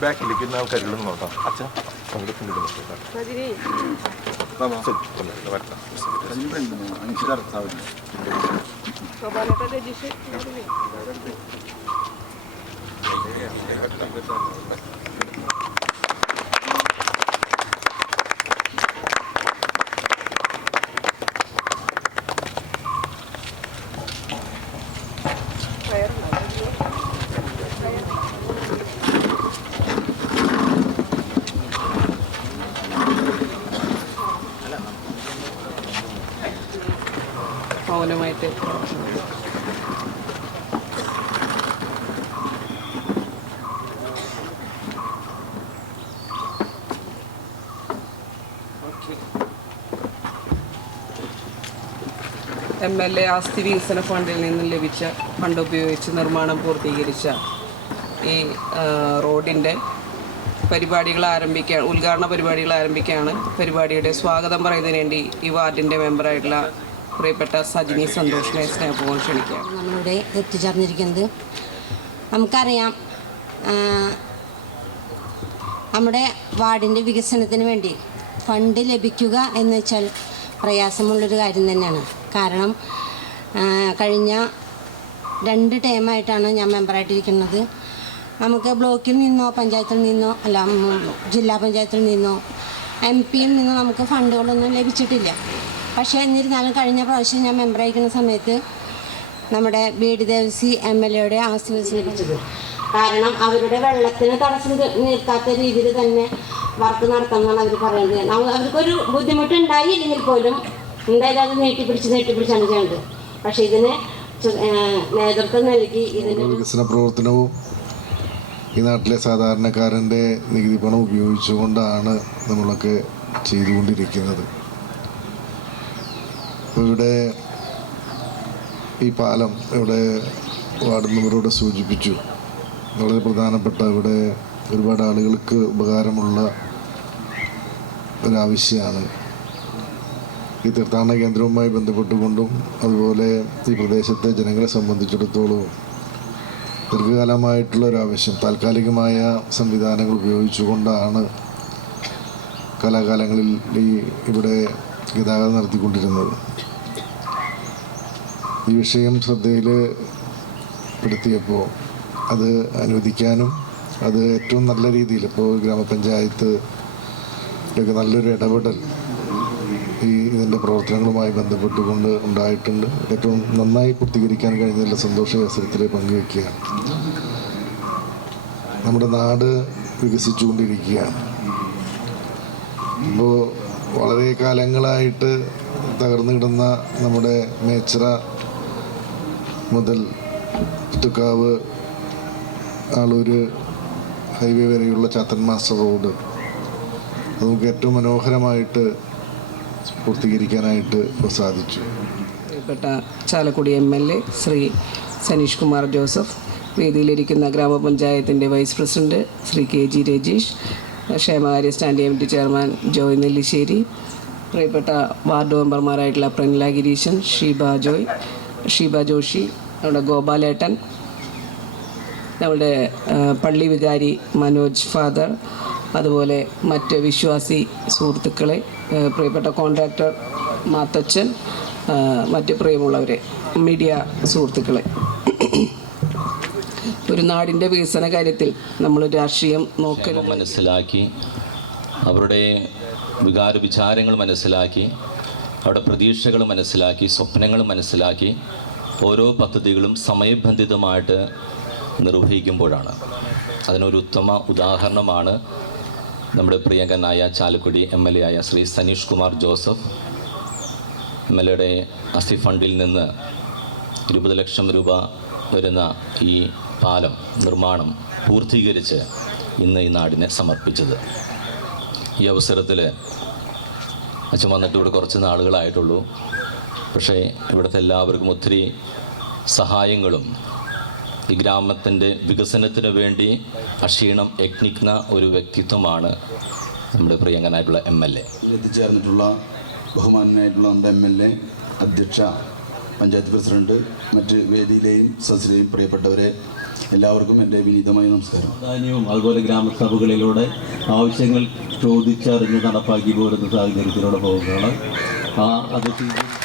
ബാക്കിലേക്ക് ഇന്ന് ആൾക്കാരുള്ള നോക്കാം. അച്ഛൻ അങ്ങോട്ട് ചിന്തിക്കുന്നു വരട്ടെ മൗനമായിട്ട് എം എൽ എ ആസ്തി വികസന ഫണ്ടിൽ നിന്ന് ലഭിച്ച ഫണ്ട് ഉപയോഗിച്ച് നിർമ്മാണം പൂർത്തീകരിച്ച ഈ റോഡിന്റെ പരിപാടികൾ ആരംഭിക്കാൻ ഉദ്ഘാടന പരിപാടികൾ ആരംഭിക്കുകയാണ് പരിപാടിയുടെ സ്വാഗതം പറയുന്നതിന് വേണ്ടി ഈ വാർഡിന്റെ മെമ്പറായിട്ടുള്ള പ്രിയപ്പെട്ട സജിനി സന്തോഷിനെ സ്നേഹപൂർവം ക്ഷണിക്കാം. നമ്മളിവിടെ എത്തിച്ചേർന്നിരിക്കുന്നത് നമുക്കറിയാം നമ്മുടെ വാർഡിന്റെ വികസനത്തിന് വേണ്ടി ഫണ്ട് ലഭിക്കുക എന്ന് വെച്ചാൽ പ്രയാസമുള്ളൊരു കാര്യം തന്നെയാണ്. കാരണം കഴിഞ്ഞ രണ്ട് ടൈമായിട്ടാണ് ഞാൻ മെമ്പറായിട്ടിരിക്കുന്നത് നമുക്ക് ബ്ലോക്കിൽ നിന്നോ പഞ്ചായത്തിൽ നിന്നോ അല്ല ജില്ലാ പഞ്ചായത്തിൽ നിന്നോ എം പിയിൽ നിന്നോ നമുക്ക് ഫണ്ടുകളൊന്നും ലഭിച്ചിട്ടില്ല. പക്ഷേ എന്നിരുന്നാലും കഴിഞ്ഞ പ്രാവശ്യം ഞാൻ മെമ്പറായിരിക്കുന്ന സമയത്ത് നമ്മുടെ B D Devasi M L എയുടെ ആസ്തി കാരണം അവരുടെ വെള്ളത്തിന് തടസ്സം നിർത്താത്ത രീതിയിൽ തന്നെ വർക്ക് നടത്തണമെന്നാണ് അവർ പറയുന്നത്. അവർക്കൊരു ബുദ്ധിമുട്ടുണ്ടായി ഇല്ലെങ്കിൽ പോലും എന്തായാലും അത് നീട്ടിപ്പിടിച്ച് നീട്ടിപ്പിടിച്ചാണ് ചെയ്യേണ്ടത്. പക്ഷേ ഇതിന് നേതൃത്വം നൽകി ഇതിന് പ്രവർത്തനവും ഈ നാട്ടിലെ സാധാരണക്കാരന്റെ നികുതി പണം ഉപയോഗിച്ചുകൊണ്ടാണ് നമ്മളൊക്കെ ചെയ്തുകൊണ്ടിരിക്കുന്നത്. ഇവിടെ ഈ പാലം ഇവിടെ വാർഡ് മെമ്പറോട് സൂചിപ്പിച്ചു. വളരെ പ്രധാനപ്പെട്ട ഇവിടെ ഒരുപാട് ആളുകൾക്ക് ഉപകാരമുള്ള ഒരാവശ്യമാണ്. ഈ തീർത്ഥാടന കേന്ദ്രവുമായി ബന്ധപ്പെട്ടുകൊണ്ടും അതുപോലെ ഈ പ്രദേശത്തെ ജനങ്ങളെ സംബന്ധിച്ചിടത്തോളം ദീർഘകാലമായിട്ടുള്ള ആവശ്യം താൽക്കാലികമായ സംവിധാനങ്ങൾ ഉപയോഗിച്ചുകൊണ്ടാണ് കലാകാലങ്ങളിൽ ഈ ഇവിടെ ഗതാഗതം നടത്തിക്കൊണ്ടിരുന്നത്. ഈ വിഷയം ശ്രദ്ധയിൽ പെടുത്തിയപ്പോൾ അത് അനുവദിക്കാനും അത് ഏറ്റവും നല്ല രീതിയിൽ ഇപ്പോൾ ഗ്രാമപഞ്ചായത്ത് ഒക്കെ നല്ലൊരു ഇടപെടൽ ഈ ഇതിന്റെ പ്രവർത്തനങ്ങളുമായി ബന്ധപ്പെട്ടുകൊണ്ട് ഉണ്ടായിട്ടുണ്ട്. ഏറ്റവും നന്നായി പൂർത്തീകരിക്കാൻ കഴിഞ്ഞതിലുള്ള സന്തോഷ അവസരത്തിൽ പങ്കുവയ്ക്കുകയാണ്. നമ്മുടെ നാട് വികസിച്ചുകൊണ്ടിരിക്കുകയാണ്. ഇപ്പോൾ വളരെ കാലങ്ങളായിട്ട് തകർന്നു കിടന്ന നമ്മുടെ മേച്ചിറ മുതൽ പുത്തുക്കാവ് ആളൂര് ഹൈവേ വരെയുള്ള ചാത്തൻ മാസ്റ്റർ റോഡ് അത് നമുക്ക് ഏറ്റവും മനോഹരമായിട്ട് പൂർത്തീകരിക്കാനായിട്ട് സാധിച്ചു. പ്പെട്ട Chalakudy M L A Shri Saneesh Kumar Joseph വേദിയിലിരിക്കുന്ന ഗ്രാമപഞ്ചായത്തിന്റെ vice president Shri K G Rajeesh ക്ഷേമകാര്യ standing committee chairman Joy Nellissery പ്രിയപ്പെട്ട വാർഡ് മെമ്പർമാരായിട്ടുള്ള പ്രനില ഗിരീശൻ ഷീബ ജോയ് ഷീബ ജോഷി നമ്മുടെ ഗോപാലേട്ടൻ നമ്മുടെ പള്ളി വികാരി മനോജ് ഫാദർ അതുപോലെ മറ്റ് വിശ്വാസി സുഹൃത്തുക്കളെ പ്രിയപ്പെട്ട കോൺട്രാക്ടർ മാത്തച്ഛൻ മറ്റ് പ്രിയമുള്ളവരെ മീഡിയ സുഹൃത്തുക്കളെ. ഒരു നാടിന്റെ വികസന കാര്യത്തിൽ നമ്മൾ രാഷ്ട്രീയം നോക്കരുത്. മനസ്സിലാക്കി അവരുടെ വികാര വിചാരങ്ങൾ മനസ്സിലാക്കി അവരുടെ പ്രതീക്ഷകൾ മനസ്സിലാക്കി സ്വപ്നങ്ങൾ മനസ്സിലാക്കി ഓരോ പദ്ധതികളും സമയബന്ധിതമായിട്ട് നിർവഹിക്കുമ്പോഴാണ്. അതിനൊരു ഉത്തമ ഉദാഹരണമാണ് നമ്മുടെ പ്രിയങ്കനായ ചാലക്കുടി എം എൽ എ ആയ Shri Saneesh Kumar Joseph. M L എയുടെ അസ്ഥി ഫണ്ടിൽ നിന്ന് ഇരുപത് ലക്ഷം രൂപ വരുന്ന ഈ പാലം നിർമ്മാണം പൂർത്തീകരിച്ച് ഇന്ന് ഈ നാടിനെ സമർപ്പിച്ചത്. ഈ അവസരത്തിൽ അച്ഛൻ വന്നിട്ട് ഇവിടെ കുറച്ച് നാളുകളായിട്ടുള്ളൂ. പക്ഷേ ഇവിടുത്തെ എല്ലാവർക്കും ഒത്തിരി സഹായങ്ങളും ഈ ഗ്രാമത്തിന്റെ വികസനത്തിന് വേണ്ടി അക്ഷീണം യജ്ഞിക്കുന്ന ഒരു വ്യക്തിത്വമാണ് നമ്മുടെ പ്രിയങ്കനായിട്ടുള്ള എം എൽ എ. എത്തിച്ചേർന്നിട്ടുള്ള ബഹുമാനായിട്ടുള്ള നമ്മുടെ എം എൽ എ അധ്യക്ഷ പഞ്ചായത്ത് പ്രസിഡന്റ് മറ്റ് വേദിയിലെയും സദസ്സിലെയും പ്രിയപ്പെട്ടവരെ എല്ലാവർക്കും എന്റെ വിനീതമായ നമസ്കാരം. പ്രാധാന്യവും അതുപോലെ ഗ്രാമസഭകളിലൂടെ ആവശ്യങ്ങൾ ചോദിച്ചറിഞ്ഞ് നടപ്പാക്കി പോരുന്ന സാഹചര്യത്തിലൂടെ പോകുകയാണ്. ആ അത് ചെയ്ത്